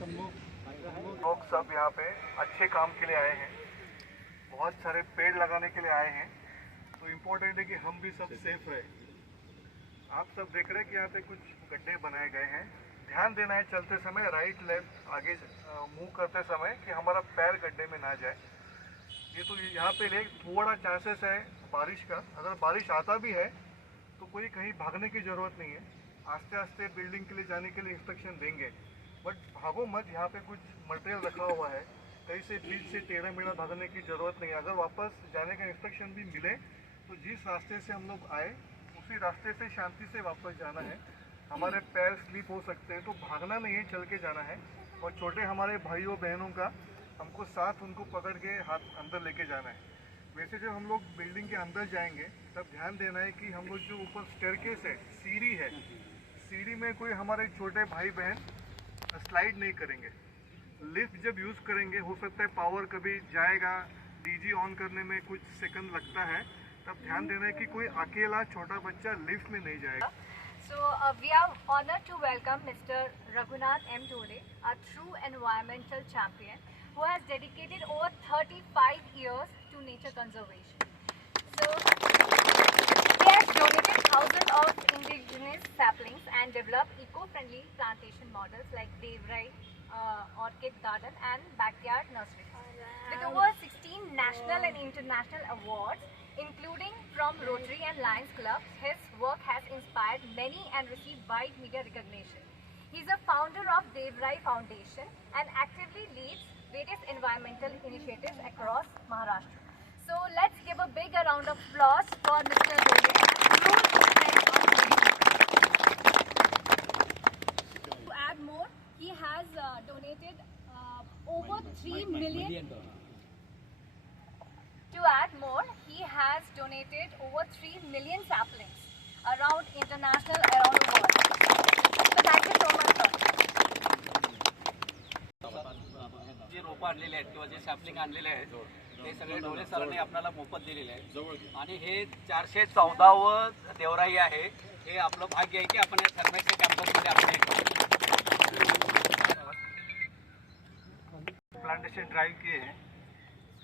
लोग सब यहाँ पे अच्छे काम के लिए आए हैं, बहुत सारे पेड़ लगाने के लिए आए हैं। तो इम्पोर्टेंट है कि हम भी सब सेफ रहे। आप सब देख रहे हैं कि यहाँ पे कुछ गड्ढे बनाए गए हैं। ध्यान देना है चलते समय, राइट लेफ्ट आगे मूव करते समय, कि हमारा पैर गड्ढे में ना जाए। ये तो यहाँ पे थोड़ा चांसेस है बारिश का। अगर बारिश आता भी है तो कोई कहीं भागने की ज़रूरत नहीं है। आस्ते आस्ते बिल्डिंग के लिए जाने के लिए इंस्ट्रक्शन देंगे, बट भागो मत। यहाँ पे कुछ मटेरियल रखा हुआ है, कहीं से बीच से टेढ़ा मेढ़ा भागने की ज़रूरत नहीं है। अगर वापस जाने का इंस्ट्रक्शन भी मिले तो जिस रास्ते से हम लोग आए उसी रास्ते से शांति से वापस जाना है। हमारे पैर स्लिप हो सकते हैं तो भागना नहीं है, चल के जाना है। और छोटे हमारे भाइयों बहनों का हमको साथ उनको पकड़ के हाथ अंदर लेके जाना है। वैसे जब हम लोग बिल्डिंग के अंदर जाएंगे तब ध्यान देना है कि हम लोग जो ऊपर स्टेयरकेस है, सीढ़ी है, सीढ़ी में कोई हमारे छोटे भाई बहन स्लाइड नहीं करेंगे। लिफ्ट जब यूज़ करेंगे हो सकता है पावर कभी जाएगा, डीजी ऑन करने में कुछ सेकंड लगता है, तब ध्यान देना है कि कोई अकेला छोटा बच्चा लिफ्ट में नहीं जाएगा। So we are honored to welcome Mr. Raghunath M. Dhole, a true environmental champion who has dedicated over 35 years to nature conservation. So he has donated thousands of indigenous saplings and developed eco-friendly plantation models like Devrai, Orchid Garden and Backyard Nursery. With over 16 national and international awards, including from Rotary and Lions Club, his work has inspired many and received wide media recognition. He is a founder of Devrai Foundation and actively leads various environmental initiatives across Maharashtra. So let's give a big round of applause for Mr. Dhole. To add more, he has donated over 3 million. To add more, he has donated over 3 million saplings around the world. So thank you so much, sir. जे रोपं आणलेले आहेत किंवा जे sapling आणलेले आहेत ते सगळे ढोले सरांनी आपल्याला मोफत दिलेले आहे। आणि हे 414व देवराई आहे। हे आपलं भाग्य आहे की आपण या थर्मॅक्स कॅम्पसमध्ये आपण प्लांटेशन ड्राइव किए हैं,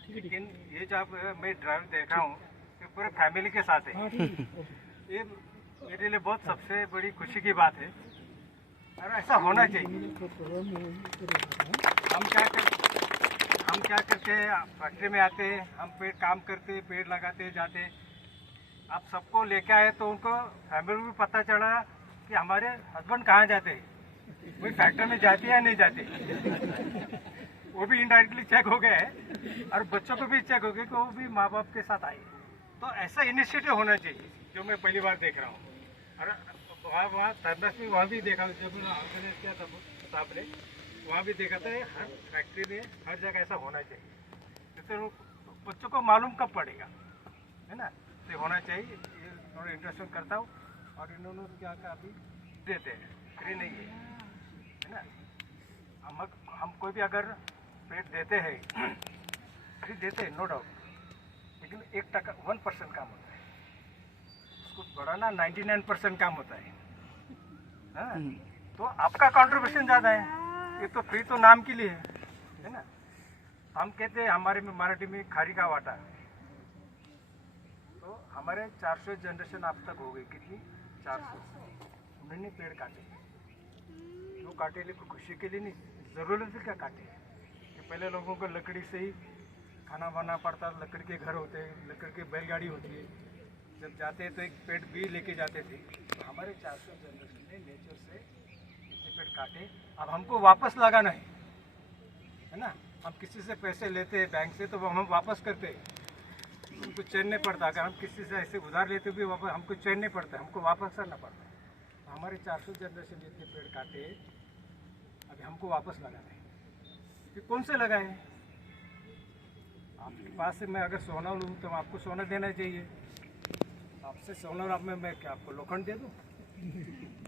लेकिन ये जब मैं ड्राइव देखा हूँ कि पूरे फैमिली के साथ है, ये मेरे लिए बहुत सबसे बड़ी खुशी की बात है और ऐसा होना चाहिए। हम क्या करते हैं, फैक्ट्री में आते हैं, हम पेड़ काम करते, पेड़ लगाते जाते। आप सबको लेके आए तो उनको फैमिली में पता चला कि हमारे हस्बैंड कहाँ जाते हैं, कोई फैक्ट्री में जाते या नहीं जाते। वो भी इनडायरेक्टली चेक हो गए और बच्चों को भी चेक हो गए कि वो भी माँ बाप के साथ आए। तो ऐसा इनिशिएटिव होना चाहिए जो मैं पहली बार देख रहा हूँ। और वहाँ थर्मस में वहाँ भी देखा, जब ऑर्गेनाइज किया था साहब ने, वहाँ भी देखा था हर फैक्ट्री में हर जगह ऐसा होना चाहिए। जैसे बच्चों को मालूम कब पड़ेगा, है ना, तो होना चाहिए। ये थोड़ा इंटरेस्टिंग करता हूँ। और इन्होंने क्या कहा, अभी देते हैं, फ्री नहीं है ना। हम कोई भी अगर पेड़ देते हैं, फ्री देते हैं नो डाउट, लेकिन 1% काम होता है, उसको बढ़ाना 99% काम होता है। हाँ? तो आपका कंट्रीब्यूशन ज़्यादा है। ये तो फ्री तो नाम के लिए है ना। हम कहते हैं हमारे में मराठी में खारी का वाटा। तो हमारे 400 जनरेशन अब तक हो गई, कितनी 400। उन्होंने पेड़ काटे, क्यों काटे? लेकिन खुशी के लिए नहीं, ज़रूरत से क्या काटे। पहले लोगों को लकड़ी से ही खाना बनाना पड़ता, लकड़ी के घर होते हैं, लकड़ी की बैलगाड़ी होती है, जब जाते हैं तो एक पेड़ भी लेके जाते थे। तो हमारे 400 जनरेशन ने नेचर से इतने पेड़ काटे, अब हमको वापस लगाना है ना। हम किसी से पैसे लेते हैं बैंक से तो वो हम वापस करते हैं, हमको चैन नहीं पड़ता। अगर हम किसी से ऐसे उधार लेते भी वापस हमको चैन नहीं पड़ता, हमको वापस करना पड़ता है। तो हमारे 400 जनरेशन जितने पेड़ काटे अभी हमको वापस लगाना है। कि कौन से लगाए? आपके पास से मैं अगर सोना लूँ तो आपको सोना देना चाहिए। आपसे सोना आप में मैं क्या आपको लोखंड दे दूँ?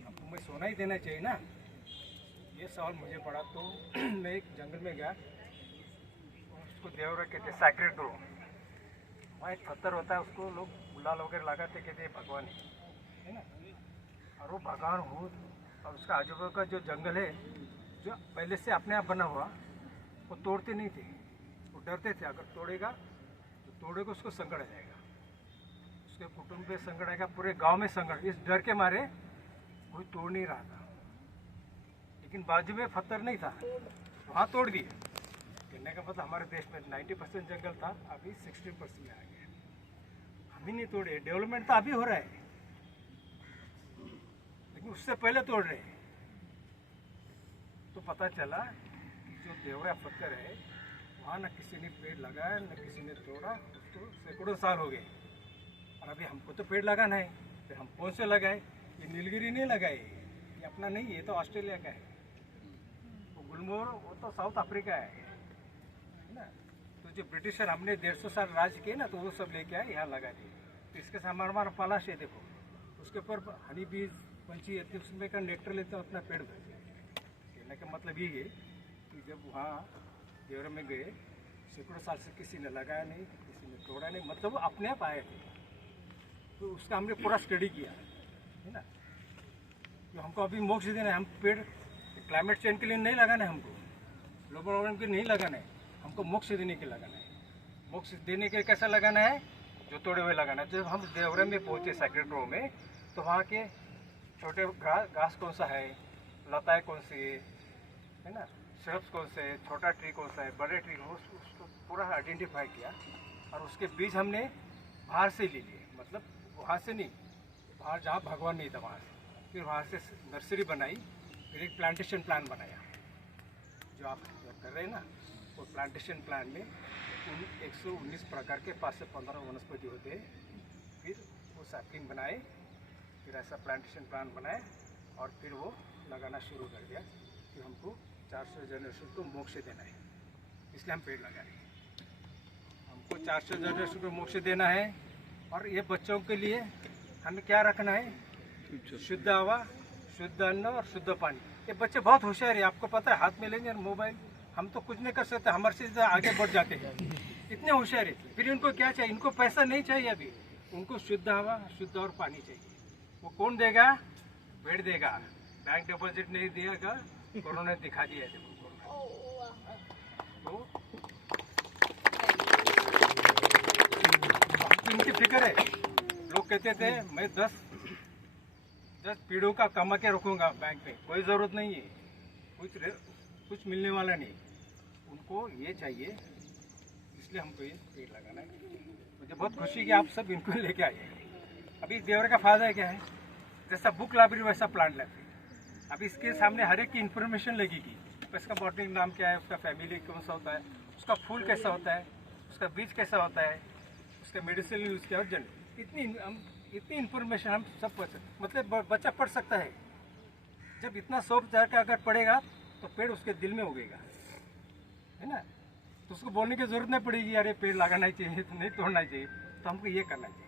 आपको मैं सोना ही देना चाहिए ना। ये सवाल मुझे पड़ा तो मैं एक जंगल में गया, उसको देवरा कहते, सैक्रेड ग्रो। वहाँ एक पत्थर होता है, उसको लोग गुलाल वगैरह लगाते, कहते हैं भगवान है ना। और वो भगवान हो और उसका आजू बाजू का जो जंगल है, जो पहले से अपने आप बना हुआ वो तोड़ते नहीं थे, वो डरते थे अगर तोड़ेगा तो तोड़ेगा उसको संकट आ जाएगा, उसके कुटुंब पे संकट आएगा, पूरे गांव में संकट। इस डर के मारे कोई तोड़ नहीं रहा था। लेकिन बाजू में पत्थर नहीं था, वहाँ तोड़ दिए। कहने का मतलब हमारे देश में 90% जंगल था, अभी 16% में आ गया। हम ही नहीं तोड़े, डेवलपमेंट तो अभी हो रहा है, लेकिन उससे पहले तोड़ रहे हैं। तो पता चला कि जो देवरा पत्थर है वहाँ न किसी ने पेड़ लगाया न किसी ने तोड़ा, उसको सैकड़ों साल हो गए। और अभी हमको तो पेड़ लगाना है, फिर हम कौन से लगाए? ये नीलगिरी नहीं लगाए, ये अपना नहीं, ये तो ऑस्ट्रेलिया का है। वो गुलमोहर वो तो साउथ अफ्रीका है ना। तो जो ब्रिटिशर हमने 150 साल राज किए ना, तो वो सब लेके आए यहाँ लगा दिए। तो इसके साथ हमारा पलाश है, देखो उसके ऊपर हनी बीज पंछी आते, उसमें का नेक्टर लेते हैं, अपना पेड़ भरते हैं। कहने का मतलब ये है कि जब वहाँ देवरा में गए, सैकड़ों साल से किसी ने लगाया नहीं, किसी ने तोड़ा नहीं, मतलब वो अपने आप आए थे। तो उसका हमने पूरा स्टडी किया है ना। तो हमको अभी मोक्ष देना है, हम पेड़ क्लाइमेट चेंज के लिए नहीं लगाना है, हमको ग्लोबल वार्मिंग के नहीं लगाना है, हमको मोक्ष देने के लगाना है। मोक्ष देने के कैसा लगाना है? जो तोड़े हुए लगाना है। जब हम देवरा में पहुँचे सेक्रेट रो में, तो वहाँ के छोटे घास कौन सा है, लताएँ कौन सी है ना, श्रब्स कौन से, छोटा ट्री कौन सा है, बड़े ट्री कौन, उसको पूरा आइडेंटिफाई किया। और उसके बीज हमने बाहर से ले लिए, मतलब वहाँ से नहीं, बाहर जहाँ भगवान नहीं था वहाँ से। फिर वहाँ से नर्सरी बनाई, फिर एक प्लांटेशन प्लान बनाया। जो आप कर रहे हैं ना, वो प्लांटेशन प्लान में 119 प्रकार के 5 से 15 वनस्पति होते हैं। फिर वो सैपलिंग बनाए, फिर ऐसा प्लांटेशन प्लान बनाए और फिर वो लगाना शुरू कर दिया कि हमको 400 जनरेशन को मोक्ष देना है, इसलिए हम पेड़ लगाए। हमको 400 जनरेशन को मोक्ष देना है। और ये बच्चों के लिए हमें क्या रखना है? शुद्ध हवा, शुद्ध अन्न और शुद्ध पानी। ये बच्चे बहुत होशियार है, आपको पता है, हाथ में लेंगे मोबाइल, हम तो कुछ नहीं कर सकते, हमारे से आगे बढ़ जाते हैं, इतने होशियार है। फिर इनको क्या चाहिए? इनको पैसा नहीं चाहिए अभी, उनको शुद्ध हवा, शुद्ध और पानी चाहिए। वो कौन देगा? पेड़ देगा। बैंक डिपॉजिट नहीं देगा, कोरोना ने दिखा दिया है। तो इनकी फिक्र है। लोग कहते थे मैं 10 पीढ़ियों का कमा के रखूंगा बैंक में, कोई ज़रूरत नहीं है, कुछ मिलने वाला नहीं। उनको ये चाहिए, इसलिए हमको ये पेड़ लगाना है। मुझे बहुत खुशी कि आप सब इनको लेके आए। अभी देवरा का फायदा क्या है? जैसा बुक लाइब्रेरी वैसा प्लांट लाइब्रेरी। अभी इसके सामने हर एक की इन्फॉर्मेशन लगेगी, इसका बॉटनिक नाम क्या है, उसका फैमिली कौन सा होता है, उसका फूल कैसा होता है, उसका बीज कैसा होता है, उसका मेडिसिन यूज किया, और इतनी इन्फॉर्मेशन हम सब मतलब बच्चा पढ़ सकता है। जब इतना सोच जाकर अगर पढ़ेगा तो पेड़ उसके दिल में उगेगा, है ना। तो उसको बोलने की जरूरत नहीं पड़ेगी, अरे पेड़ लगाना चाहिए तो नहीं तोड़ना चाहिए। तो हमको ये करना चाहिए।